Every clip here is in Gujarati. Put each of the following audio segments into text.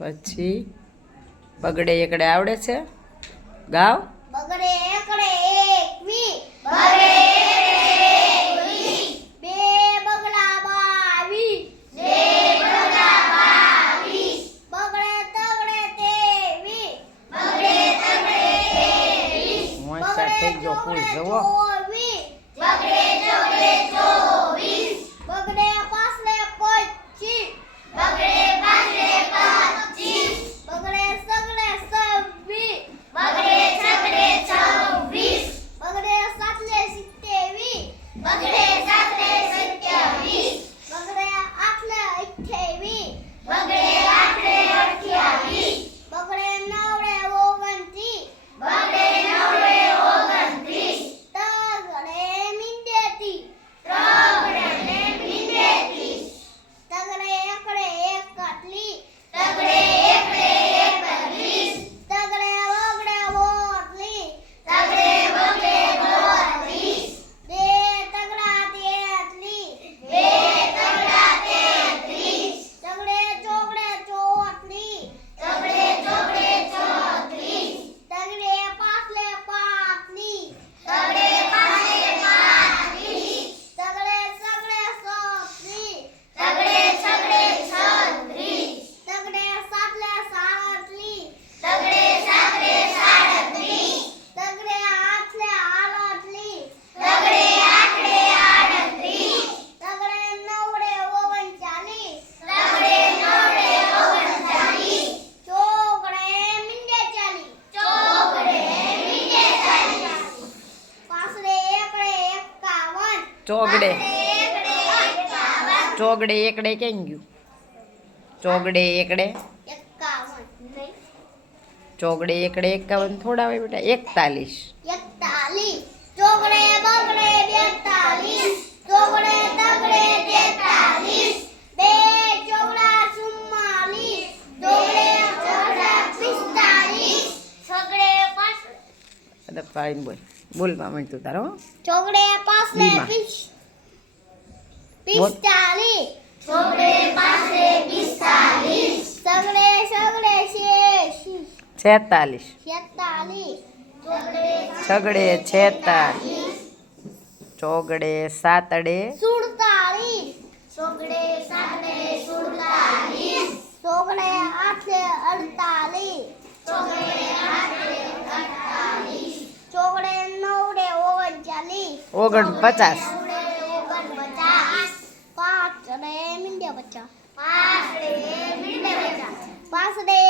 પછી બગડે એકડે આવડે છે. ગાવ. ચોગડે એકડે એકાવન ચોગડે એકડે કેમ ગયું ચોગડે એકડે એકાવન નહીં ચોગડે એકડે એકાવન થોડા હોય બેટા એકતાલીસ એકતાલીસ ચોગડે બગડે બેતાલીસ ચોગડે તગડે તેતાલીસ બે ચોગડા ચુમ્માલીસ ચોગડે ચોગડા પિસ્તાલીસ છગડે પાસ એટલે પાડીને બોલ બોલ મામણ તું તારો હો. ચોગડે પાસલે બીમા. પિસ પિસ્તાલીસ ચોગડે પાસલે પિસ્તાલીસ સગડે સગડે છેતાલીસ છેતાલીસ છગડે છેતાલીસ ચોગડે સાતડે સુડતાલીસ ચોગડે સાતડે સુડતાલીસ ચોગડે આઠે અડતાલીસ ચોગડે આઠે અડતાલીસ ચોગડે નવડે ઓગણચાલીસ ઓગણપચાસ. નવડે ઓગણપચાસ પાંચડે મીંડે પચાસ પાંચડે મીંડે પચાસ પાંચડે એકડે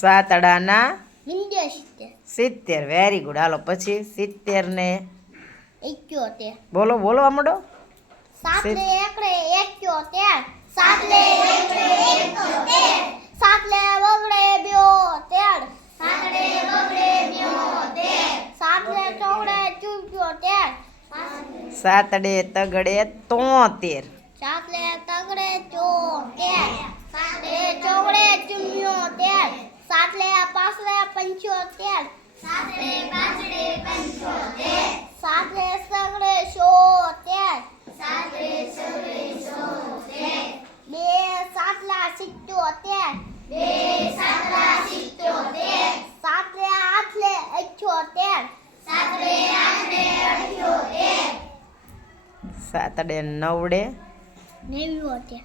સાતડાના સિત્તેર. વેરી ગુડ હાલો પછી સિત્તેર ને બોલો બોલો આમડો સાતલે એકડે એક્યોતેર. સાતલે એકડે એક્યોતેર સાતલે વગડે બ્યોતેર. સાતલે વગડે બ્યોતેર. સાતલે ચૌ સાતડે તગડે તોતેર. તગડે ચોતેર સાતલે ચોગડે ચુમ્યોતેર સાતલે પાસલે પંચોતેર. સાતલે પાસલે પંચોતેર. સાતલે સગડે સોતેર. સાતલે સગડે સોતેર. બે સાતલા સિત્તોતેર. બે સાતલા સિત્તોતેર. સાતલે આઠલે અઠ્યોતેર. સાતલે આઠલે અઠ્યોતેર. સાતડે નવડે નેવ્યોતેર.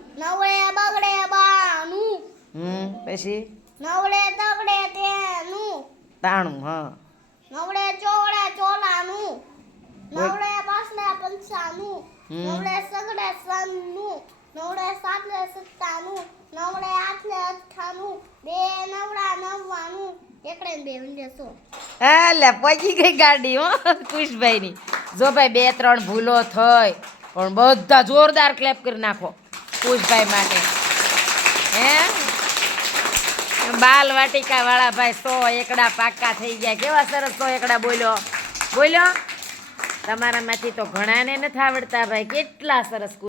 નવડે બગડે બાનું હમ પછી? નવડે તગડે તેનું. તાણું હા. નવડે ચોળે ચોલાનું. નવડે પાસલે પંચાનું. નવડે સગડે સનનું. નવડે સાતલે સત્તાનું. નવડે આઠલે અઠાનું બે નવડા નવવાનું એકડે બે ઊંડે સો. હા લે પહોંચી ગઈ ગાડી હો ખુશભાઈની જો ભાઈ બે ત્રણ ભૂલો થઈ પણ બધા જોરદાર ક્લેપ કરી નાખો. ખુશભાઈ માટે. હે? બાલ વાટિકા વાળા ભાઈ સો એકડા પાકા થઈ ગયા. કેવા સરસ સો એકડા બોલ્યો. બોલ્યો? તમારામાંથી તો ઘણાને નથી આવડતા ભાઈ. કેટલા સરસ